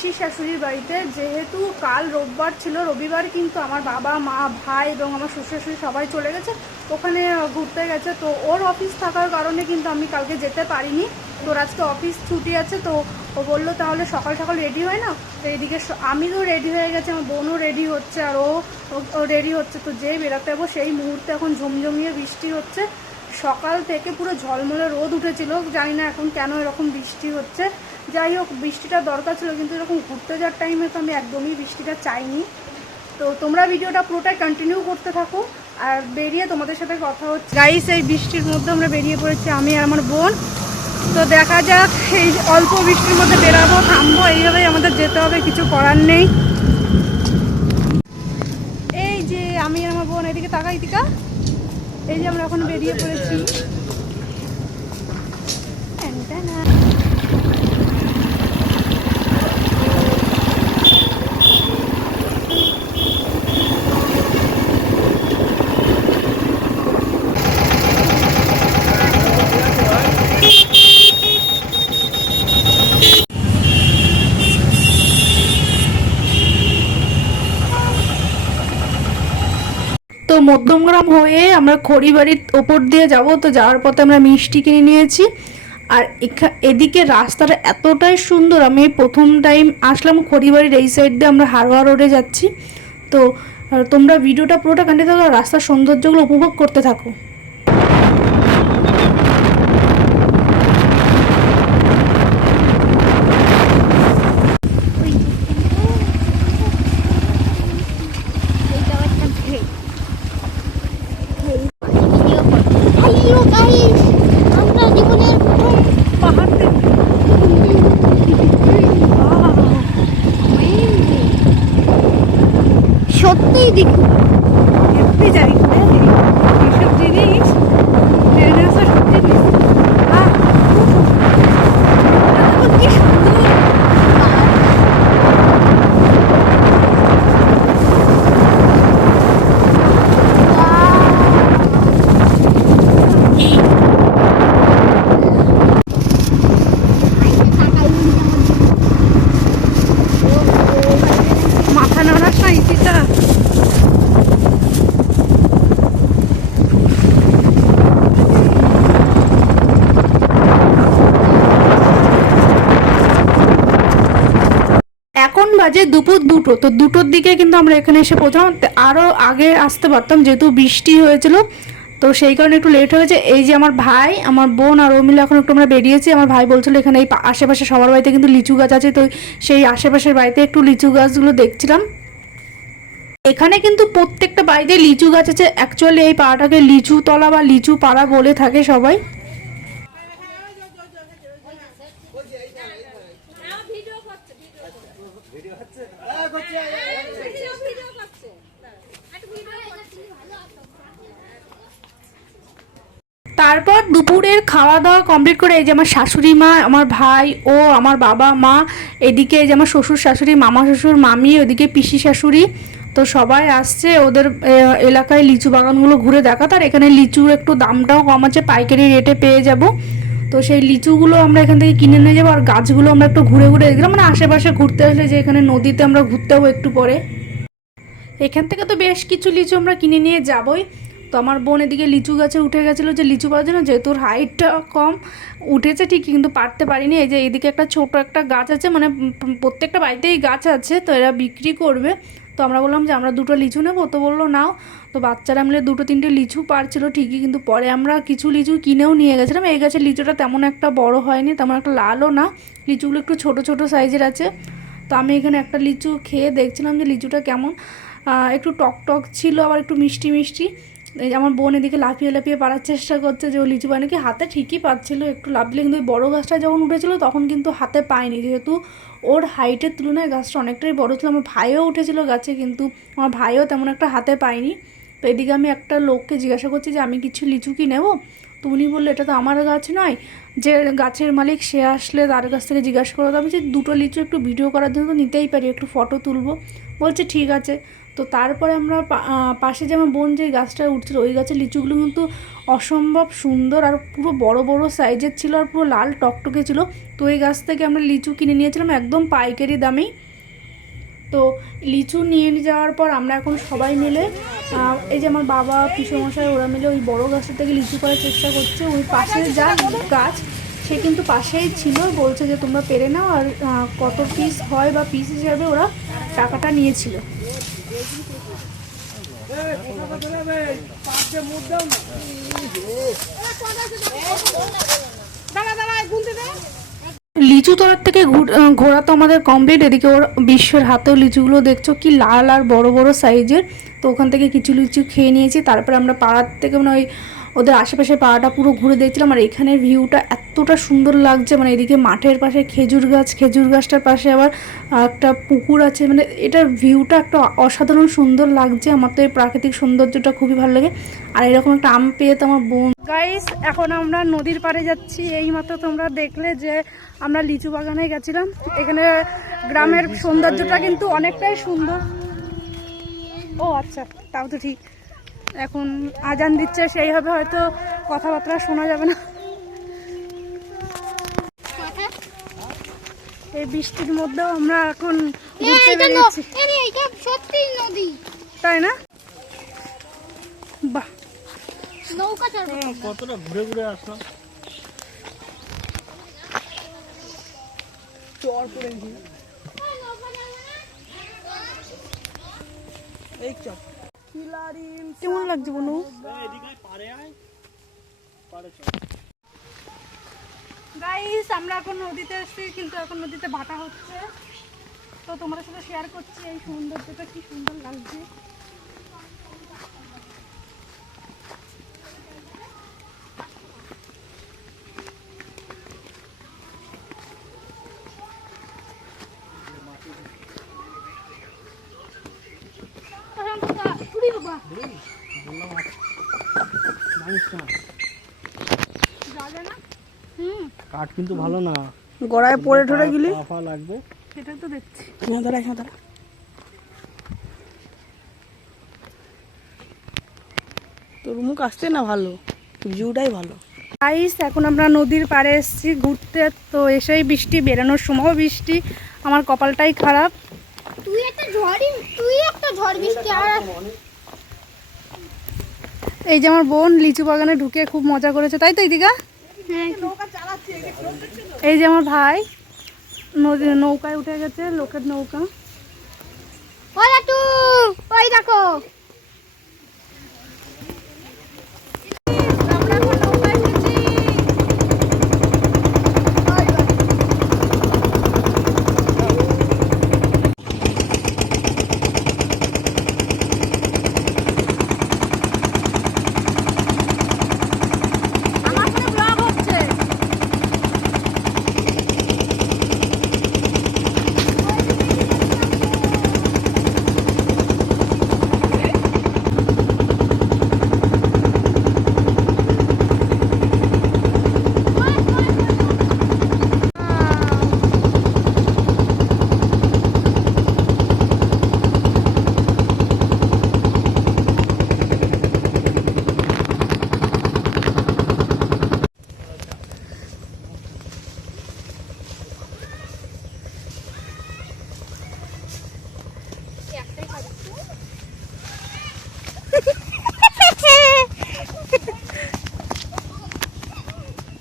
পিসির শাশুড়ির বাড়িতে। যেহেতু কাল রোববার ছিল, রবিবার কিন্তু আমার বাবা, মা, ভাই এবং আমার শ্বশুর শাশুড়ি সবাই চলে গেছে। ওখানে ঘুরতে গেছে। তো ওর অফিস থাকার কারণে কিন্তু আমি কালকে যেতে পারিনি। তোর আজকে অফিস ছুটি আছে, তো ও বলল তাহলে সকাল সকাল রেডি হয় না? তো এদিকে আমি তো রেডি হয়ে গেছি, আমার বোনও রেডি হচ্ছে আর ও রেডি হচ্ছে। তো যেই বেরোতে যাব সেই মুহূর্তে এখন ঝমঝমিয়ে বৃষ্টি হচ্ছে। সকাল থেকে পুরো ঝলমলে রোদ উঠেছিল। জানি না এখন কেন এরকম বৃষ্টি হচ্ছে। যাই হোক, বৃষ্টিটা দরকার ছিল, কিন্তু এরকম ঘুরতে যাওয়ার টাইমে তো আমি একদমই বৃষ্টিটা চাইনি। তো তোমরা ভিডিওটা পুরোটাই কন্টিনিউ করতে থাকো, আর বেরিয়ে তোমাদের সাথে কথা হচ্ছে। গাইস এই বৃষ্টির মধ্যে আমরা বেরিয়ে পড়েছি, আমি আর আমার বোন। তো দেখা যাক, এই অল্প বৃষ্টির মধ্যে বেরাবো, থামবো, এইভাবেই আমাদের যেতে হবে, কিছু করার নেই। এই যে আমি আর আমার বোন, এদিকে তাকাই দিকা এই যে আমরা এখন বেরিয়ে পড়েছি। মধ্যমগ্রাম হয়ে আমরা খড়িবাড়ির ওপর দিয়ে যাব, তো যাওয়ার পথে আমরা মিষ্টি কিনে নিয়েছি। আর এদিকে রাস্তাটা এতটাই সুন্দর, আমি প্রথম টাইম আসলাম খড়িবাড়ির এই সাইড দিয়ে আমরা হারোয়া রোডে যাচ্ছি। তো তোমরা ভিডিওটা পুরোটা কান্টে থাকো রাস্তার সৌন্দর্যগুলো উপভোগ করতে থাকো। সত্যিই দেখুন হেব্বি জানি বাজে দুপুর দুটো। তো দুটোর দিকে কিন্তু আমরা এখানে এসে পৌঁছালাম। তো আরও আগে আসতে পারতাম, যেহেতু বৃষ্টি হয়েছিল। তো সেই কারণে একটু লেট হয়েছে। এই যে আমার ভাই, আমার বোন আর ও মিলে এখন একটু আমরা বেরিয়েছি। আমার ভাই বলছিল এখানে এই আশেপাশে সবার বাড়িতে কিন্তু লিচু গাছ আছে। তো সেই আশেপাশের বাড়িতে একটু লিচু গাছগুলো দেখছিলাম। এখানে কিন্তু প্রত্যেকটা বাড়িতে লিচু গাছ আছে। অ্যাকচুয়ালি এই পাড়াটাকে লিচু তলা বা লিচু পাড়া বলে থাকে সবাই। তারপর দুপুরের খাওয়া দাওয়া কমপ্লিট করে এই যে আমার শাশুড়ি মা, আমার ভাই ও আমার বাবা, মা, এদিকে এই যে আমার শ্বশুর শাশুড়ি, মামা শ্বশুর, মামি, ওদিকে পিসি শাশুড়ি, তো সবাই আসছে। ওদের এলাকায় লিচু বাগানগুলো ঘুরে দেখাতে, আর এখানে লিচুর একটু দামটাও কম আছে, পাইকারি রেটে পেয়ে যাব। তো সেই লিচুগুলো আমরা এখান থেকে কিনে নিয়ে যাব, আর গাছগুলো আমরা একটু ঘুরে ঘুরে দেখলাম। মানে আশেপাশে ঘুরতে আসলে যে এখানে নদীতে আমরা ঘুরতে যাব একটু পরে। এখান থেকে তো বেশ কিছু লিচু আমরা কিনে নিয়ে যাবই। তো আমার বোন এদিকে লিচু গাছে উঠে গেছিল যে লিচু পাওয়ার জন্য যেহেতু হাইটটা কম উঠেছে ঠিকই কিন্তু পারতে পারিনি। এই যে এদিকে একটা ছোট একটা গাছ আছে মানে প্রত্যেকটা বাড়িতেই গাছ আছে, তো এরা বিক্রি করবে। তো আমরা বললাম যে আমরা দুটো লিচু নেব, তো বলল নাও। তো বাচ্চারা মিলে দুটো তিনটে লিচু পারছিল ঠিকই, কিন্তু পরে আমরা কিছু লিচু কিনেও নিয়ে গেছিলাম। এই গাছের লিচুটা তেমন একটা বড় হয়নি, তেমন একটা লালও না, লিচুগুলো একটু ছোট ছোট সাইজের আছে। তো আমি এখানে একটা লিচু খেয়ে দেখছিলাম যে লিচুটা কেমন একটু টক টক ছিল, আবার একটু মিষ্টি মিষ্টি। আমার বোন এদিকে লাফিয়ে লাফিয়ে পারার চেষ্টা করছে যে ও লিচু পায় নাকি হাতে ঠিকই পাচ্ছিল, একটু লাফলে কিন্তু ওই বড়ো গাছটা যখন উঠেছিল তখন কিন্তু হাতে পায়নি। যেহেতু ওর হাইটের তুলনায় গাছটা অনেকটাই বড় ছিল, আমার ভাইও উঠেছিল গাছে কিন্তু আমার ভাইও তেমন একটা হাতে পায়নি। তো এদিকে আমি একটা লোককে জিজ্ঞাসা করছি যে, আমি কিছু লিচু কি নেব? তো উনি বলল, এটা তো আমার গাছ নয়, যে গাছের মালিক সে আসলে তার কাছ থেকে জিজ্ঞাসা করতে আমি যে দুটো লিচু একটু ভিডিও করার জন্য তো নিতেই পারি, একটু ফটো তুলবো। বলছে, ঠিক আছে। তো তারপরে আমরা পাশে যেমন বোন যে গাছটা উঠছিল, ওই গাছের লিচুগুলো কিন্তু অসম্ভব সুন্দর আর পুরো বড় বড় সাইজের ছিল আর পুরো লাল টকটকে ছিল। তো এই গাছ থেকে আমরা লিচু কিনে নিয়েছিলাম একদম পাইকারি দামেই। তো লিচু নিয়ে যাওয়ার পর আমরা এখন সবাই মিলে এই যে আমার বাবা, পিসমশাই ওরা মিলে ওই বড় গাছের থেকে লিচু করার চেষ্টা করছে। ওই পাশে যা গাছ, সে কিন্তু পাশেই ছিল। বলছে যে তোমরা পেরে নাও আর কত পিস হয় বা পিস হিসাবে ওরা টাকাটা নিয়েছিল। লিচু তলার থেকে ঘুর- তো আমাদের কমপ্লিট এদিকে ওর বিশ্বের হাতেও লিচুগুলো দেখছ, কি লাল আর বড় বড় সাইজের তো ওখান থেকে কিছু লিচু খেয়ে নিয়েছি, তারপরে আমরা পাড়ার থেকে মানে ওই ওদের আশেপাশে পাড়াটা পুরো ঘুরে দেখছিলাম আর এখানের ভিউটা এতটা সুন্দর লাগছে মানে এদিকে মাঠের পাশে খেজুর গাছ, খেজুর গাছটার পাশে আবার একটা পুকুর আছে মানে এটার ভিউটা একটা অসাধারণ সুন্দর লাগছে, আমার তো এই প্রাকৃতিক সৌন্দর্যটা খুবই ভালো লাগে। আর এরকম একটা আম পেয়ে তো আমার বোন গাইস এখন আমরা নদীর পাড়ে যাচ্ছি এইমাত্র তোমরা দেখলে যে আমরা লিচু বাগানে গেছিলাম। এখানে গ্রামের সৌন্দর্যটা কিন্তু অনেকটাই সুন্দর। ও আচ্ছা তাও তো ঠিক। এখন আজান দিচ্ছে সেইভাবে হয়তো কথাবার্তা শোনা যাবে না। এই বৃষ্টির মধ্যেও আমরা এখন ঘুরতে বেরিয়েছি। সত্যি নদী। তাই না? বাহ। কতটা ঘুরে ঘুরে আসলাম। কেমন লাগছে বনু? গাইস আমরা এখন নদীতে এসেছি কিন্তু এখন নদীতে ভাটা হচ্ছে। তো তোমার সাথে শেয়ার করছি এই সৌন্দর্যটা কি সুন্দর লাগছে। কাঠ কিন্তু ভালো না। গড়ায় পড়ে ঠরে গেলি? পা ফা লাগবে। সেটা তো দেখছি। এখানে দাঁড়া এখানে দাঁড়া তোর মুখ আসছে না ভালো? ভিউটাই ভালো। গাইস এখন আমরা নদীর পাড়ে এসেছি ঘুরতে তো এসেই বৃষ্টি বেরানোর সময়ও বৃষ্টি। আমার কপালটাই খারাপ। তুই একটা তুই একটা ঝড় বৃষ্টি আর এই যে আমার বোন লিচু বাগানে ঢুকে খুব মজা করেছে। তাই তো হ্যাঁ এই যে আমার ভাই নদী নৌকায় উঠে গেছে লোকের নৌকা। ওই দেখো আমরা এখন নৌকায় উঠেছি। আমার কোনো ব্লগ হচ্ছে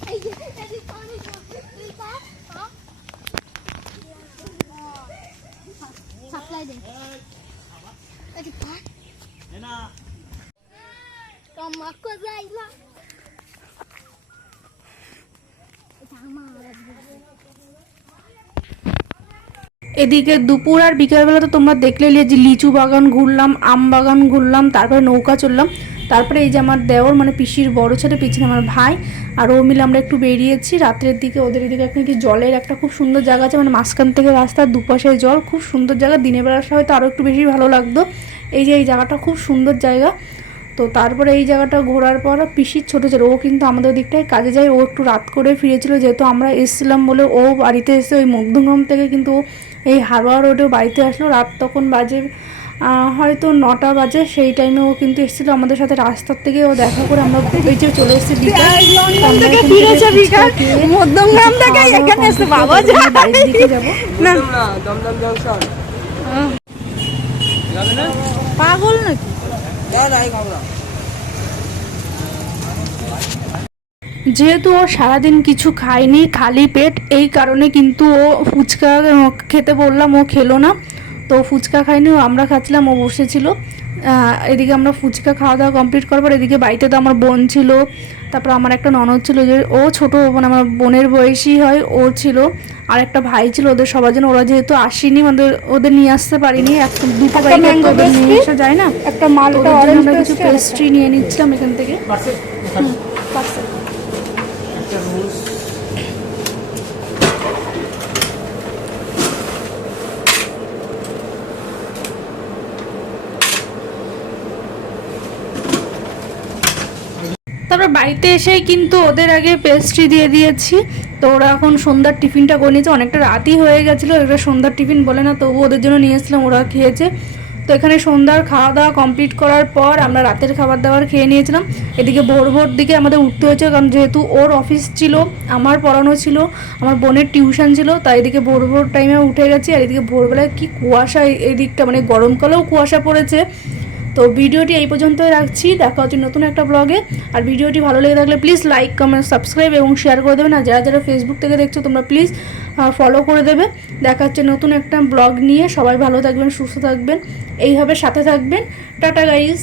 এই যে, এই যে পানি পড়ছে, এই পা- পা। এদিকে দুপুর আর বিকেলবেলা তো তোমরা দেখলে যে লিচু বাগান ঘুরলাম, আম বাগান ঘুরলাম, তারপরে নৌকা চললাম তারপরে এই যে আমার দেওর মানে পিসির বড় ছেলে, পিছনে আমার ভাই আর ও মিলে আমরা একটু বেরিয়েছি। রাত্রের দিকে ওদের এদিকে একটা কি জলের একটা খুব সুন্দর জায়গা আছে মানে মাঝখান থেকে রাস্তার দুপাশে জল, খুব সুন্দর জায়গা। দিনের বেলা আসা হয়তো আরও একটু বেশি ভালো লাগতো। এই যে এই জায়গাটা খুব সুন্দর জায়গা। তো তারপরে এই জায়গাটা ঘোরার পর পিসির ছোটো ছেলে, ও কিন্তু আমাদের দিকটায় কাজে যায়। ও একটু রাত করে ফিরেছিল, যেহেতু আমরা এসেছিলাম বলে ও বাড়িতে এসে ওই মধ্যমগ্রাম থেকে কিন্তু ও এই হারোয়া রোডেও বাড়িতে আসলো। রাত তখন বাজে হয়তো নটা বাজে সেই টাইমে ও কিন্তু এসেছিল আমাদের সাথে রাস্তার থেকে। ও দেখা করে আমরা এই যে চলে এসেছি বিকাশ লন্ডন থেকে ফিরেছে বিকাশ মধ্যমগ্রাম থেকে এখানে এসে বাবা যায়। বাড়ির দিকে যাব না? পাগল নাকি? যেহেতু ও সারাদিন কিছু খায়নি খালি পেট এই কারণে কিন্তু ও ফুচকা খেতে বললাম ও খেলো না। তো ফুচকা খায়নি ও আমরা খাচ্ছিলাম ও বসেছিল। এদিকে আমরা ফুচকা খাওয়া দাওয়া কমপ্লিট করবার এদিকে বাড়িতে তো আমার বোন ছিল তারপর আমার একটা ননদ ছিল যে ও ছোট মানে আমার বোনের বয়সী হয় ও ছিল আর একটা ভাই ছিল ওদের সবার জন্য ওরা যেহেতু আসেনি মানে ওদের নিয়ে আসতে পারিনি একটা দুটো ওদের নিয়ে আসা যায় না। একটা অরেঞ্জ আমরা কিছু পেস্ট্রি নিয়ে নিচ্ছিলাম এখান থেকে। তারপর বাড়িতে এসেই কিন্তু ওদের আগে পেস্ট্রি দিয়ে দিয়েছি। তো ওরা এখন সন্ধ্যার টিফিনটা নিয়েছে। অনেকটা রাতই হয়ে গেছিল, এবার সন্ধ্যার টিফিন বলে না তবু ওদের জন্য নিয়ে এসেছিলাম, ওরা খেয়েছে। তো এখানে সন্ধ্যার খাওয়া দাওয়া কমপ্লিট করার পর আমরা রাতের খাবার দাবার খেয়ে নিয়েছিলাম। এদিকে ভোর ভোর দিকে আমাদের উঠতে হয়েছে, কারণ যেহেতু ওর অফিস ছিল, আমার পড়ানো ছিল, আমার বোনের টিউশন ছিল, তাই এদিকে ভোর ভোর টাইমে উঠে গেছি। আর এদিকে ভোরবেলায় কি কুয়াশা, এই মানে গরমকালেও কুয়াশা পড়েছে। তো ভিডিওটি এই পর্যন্তই রাখছি। দেখা হচ্ছে নতুন একটা ব্লগে আর ভিডিওটি ভালো লেগে থাকলে প্লিজ লাইক কমেন্ট সাবস্ক্রাইব এবং শেয়ার করে দেবেন। আর যারা যারা ফেসবুক থেকে দেখছ, তোমরা প্লিজ ফলো করে দেবে। দেখা হচ্ছে নতুন একটা ব্লগ নিয়ে। সবাই ভালো থাকবেন, সুস্থ থাকবেন। এইভাবে সাথে থাকবেন। Tata guys